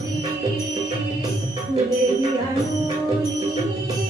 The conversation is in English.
see, the way we are